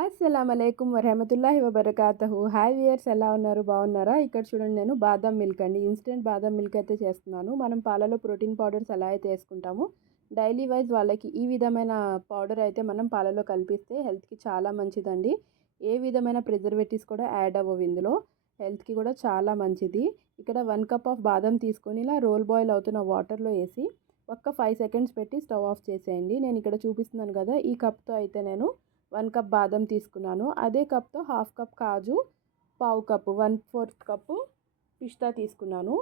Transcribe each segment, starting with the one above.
అస్సలామలైకుం వరహమతుల్లాహి వబర్కాతహు. Hi viewers, ఎలా ఉన్నారు? బాగున్నారా? ఇక్కడ చూడండి, నేను బాదం మిల్క్ అండి, ఇన్స్టెంట్ బాదం మిల్క్ అయితే చేస్తున్నాను. మనం పాలలో ప్రోటీన్ పౌడర్స్ ఎలా అయితే వేసుకుంటామో డైలీ వైజ్ వాళ్ళకి ఈ విధమైన పౌడర్ అయితే మనం పాలలో కల్పిస్తే హెల్త్కి చాలా మంచిదండి. ఏ విధమైన ప్రిజర్వేటివ్స్ కూడా యాడ్ అవ్వవు ఇందులో. హెల్త్కి కూడా చాలా మంచిది. ఇక్కడ 1 కప్ ఆఫ్ బాదం తీసుకొని ఇలా రోల్ బాయిల్ అవుతున్న వాటర్లో వేసి ఒక్క 5 సెకండ్స్ పెట్టి స్టవ్ ఆఫ్ చేసేయండి. నేను ఇక్కడ చూపిస్తున్నాను కదా, ఈ కప్తో అయితే నేను 1 కప్ బాదం తీసుకున్నాను. అదే కప్తో హాఫ్ కప్ కాజు, పావు కప్పు 1/4 కప్పు పిస్తా తీసుకున్నాను.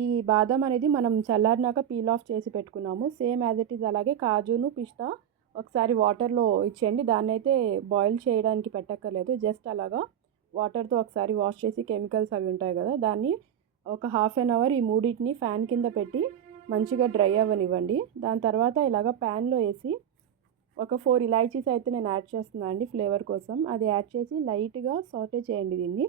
ఈ బాదం అనేది మనం చల్లారినాక పీల్ ఆఫ్ చేసి పెట్టుకున్నాము. సేమ్ యాజ్ ఇట్ ఈజ్ అలాగే కాజును పిస్తా ఒకసారి వాటర్లో ఇచ్చేయండి. దాన్ని అయితే బాయిల్ చేయడానికి పెట్టక్కర్లేదు. జస్ట్ అలాగా వాటర్తో ఒకసారి వాష్ చేసి కెమికల్స్ అవి ఉంటాయి కదా, దాన్ని ఒక హాఫ్ అన్ అవర్ ఈ మూడింటిని ఫ్యాన్ కింద పెట్టి మంచిగా డ్రై అవ్వనివ్వండి. దాని తర్వాత ఇలాగ ప్యాన్లో వేసి ఒక 4 ఇలాచీస్ అయితే నేను యాడ్ చేస్తున్నాను అండి ఫ్లేవర్ కోసం. అది యాడ్ చేసి లైట్గా సాటే చేయండి దీన్ని.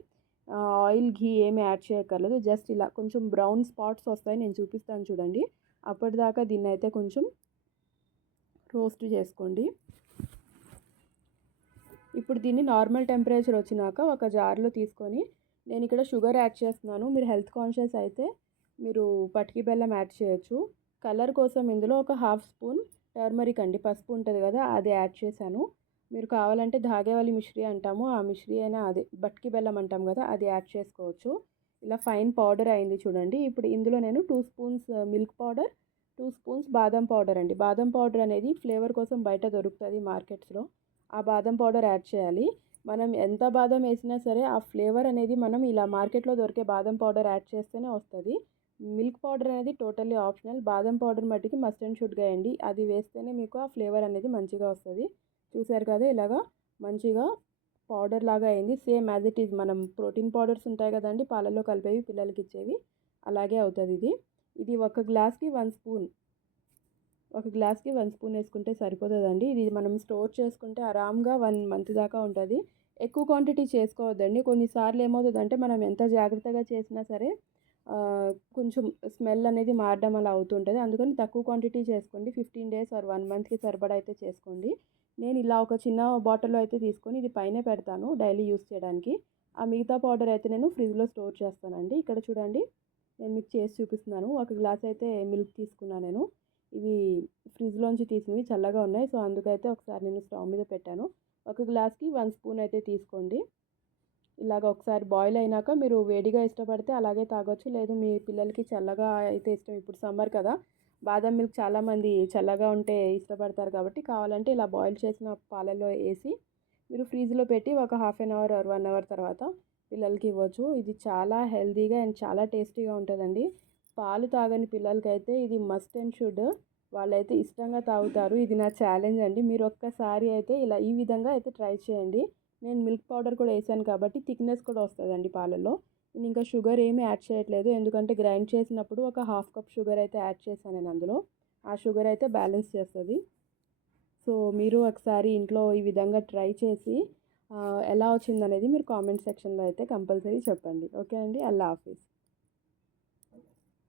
ఆయిల్ ఘీ ఏమి యాడ్ చేయక్కర్లేదు. జస్ట్ ఇలా కొంచెం బ్రౌన్ స్పాట్స్ వస్తాయి, నేను చూపిస్తాను చూడండి. అప్పటిదాకా దీన్ని అయితే కొంచెం రోస్ట్ చేసుకోండి. ఇప్పుడు దీన్ని నార్మల్ టెంపరేచర్ వచ్చినాక ఒక జార్లో తీసుకొని నేను ఇక్కడ షుగర్ యాడ్ చేస్తున్నాను. మీరు హెల్త్ కాన్షియస్ అయితే మీరు పటికి బెల్లం యాడ్ చేయొచ్చు. కలర్ కోసం ఇందులో ఒక హాఫ్ స్పూన్ టర్మరిక్ అండి, పసుపు ఉంటుంది కదా, అది యాడ్ చేశాను. మీరు కావాలంటే ధాగేవాలి మిశ్రీ అంటాము, ఆ మిశ్రీ అయినా అదే బట్కి బెల్లం అంటాం కదా, అది యాడ్ చేసుకోవచ్చు. ఇలా ఫైన్ పౌడర్ అయింది చూడండి. ఇప్పుడు ఇందులో నేను 2 స్పూన్స్ మిల్క్ పౌడర్, 2 స్పూన్స్ బాదం పౌడర్ అండి. బాదం పౌడర్ అనేది ఫ్లేవర్ కోసం బయట దొరుకుతుంది మార్కెట్స్లో. ఆ బాదం పౌడర్ యాడ్ చేయాలి. మనం ఎంత బాదం వేసినా సరే ఆ ఫ్లేవర్ అనేది మనం ఇలా మార్కెట్లో దొరికే బాదం పౌడర్ యాడ్ చేస్తేనే వస్తుంది. మిల్క్ పౌడర్ అనేది టోటల్లీ ఆప్షనల్. బాదం పౌడర్ మట్టికి మస్ట్ అండ్ షుడ్గా వేయండి. అది వేస్తేనే మీకు ఆ ఫ్లేవర్ అనేది మంచిగా వస్తుంది. చూసారు కదా, ఇలాగా మంచిగా పౌడర్ లాగా అయింది. సేమ్ యాజ్ ఇట్ ఈజ్ మనం ప్రోటీన్ పౌడర్స్ ఉంటాయి కదండి పాలల్లో కలిపేవి పిల్లలకి ఇచ్చేవి, అలాగే అవుతుంది ఇది. ఇది ఒక గ్లాస్కి 1 స్పూన్, ఒక గ్లాస్కి 1 స్పూన్ వేసుకుంటే సరిపోతుందండి. ఇది మనం స్టోర్ చేసుకుంటే ఆరామ్గా 1 మంత్ దాకా ఉంటుంది. ఎక్కువ క్వాంటిటీ చేసుకోవద్దండి. కొన్నిసార్లు ఏమవుతుందంటే మనం ఎంత జాగ్రత్తగా చేసినా సరే కొంచెం స్మెల్ అనేది మారడం అలా అవుతుంటుంది. అందుకని తక్కువ క్వాంటిటీ చేసుకోండి. 15 డేస్ ఆర్ 1 మంత్కి సరిపడా అయితే చేసుకోండి. నేను ఇలా ఒక చిన్న బాటిల్లో అయితే తీసుకొని ఇది పైన పెడతాను డైలీ యూస్ చేయడానికి. ఆ మిగతా పౌడర్ అయితే నేను ఫ్రిడ్జ్లో స్టోర్ చేస్తానండి. ఇక్కడ చూడండి, నేను మీకు చేసి చూపిస్తున్నాను. ఒక గ్లాస్ అయితే మిల్క్ తీసుకున్నాను నేను. ఇవి ఫ్రిడ్జ్లోంచి తీసినవి చల్లగా ఉన్నాయి, సో అందుకైతే ఒకసారి నేను స్టవ్ మీద పెట్టాను. ఒక గ్లాస్కి 1 స్పూన్ అయితే తీసుకోండి. ఇలాగ ఒకసారి బాయిల్ అయినాక మీరు వేడిగా ఇష్టపడితే అలాగే తాగొచ్చు, లేదు మీ పిల్లలకి చల్లగా అయితే ఇష్టం, ఇప్పుడు సమ్మర్ కదా, బాదం మిల్క్ చాలామంది చల్లగా ఉంటే ఇష్టపడతారు కాబట్టి కావాలంటే ఇలా బాయిల్ చేసిన పాలల్లో వేసి మీరు ఫ్రీజ్లో పెట్టి ఒక half an hour or 1 hour తర్వాత పిల్లలకి ఇవ్వచ్చు. ఇది చాలా హెల్తీగా అండ్ చాలా టేస్టీగా ఉంటుందండి. పాలు తాగని పిల్లలకైతే ఇది మస్ట్ అండ్ షుడ్, వాళ్ళైతే ఇష్టంగా తాగుతారు. ఇది నా ఛాలెంజ్ అండి. మీరు ఒక్కసారి అయితే ఇలా ఈ విధంగా అయితే ట్రై చేయండి. నేను మిల్క్ పౌడర్ కూడా వేసాను కాబట్టి థిక్నెస్ కూడా వస్తుందండి పాలల్లో. నేను ఇంకా షుగర్ ఏమీ యాడ్ చేయట్లేదు, ఎందుకంటే గ్రైండ్ చేసినప్పుడు ఒక హాఫ్ కప్ షుగర్ అయితే యాడ్ చేశాను నేను అందులో. ఆ షుగర్ అయితే బ్యాలెన్స్ చేస్తుంది. సో మీరు ఒకసారి ఇంట్లో ఈ విధంగా ట్రై చేసి ఎలా వచ్చిందనేది మీరు కామెంట్ సెక్షన్లో అయితే కంపల్సరీ చెప్పండి. ఓకే అండి, అల్లా హాఫీజ్.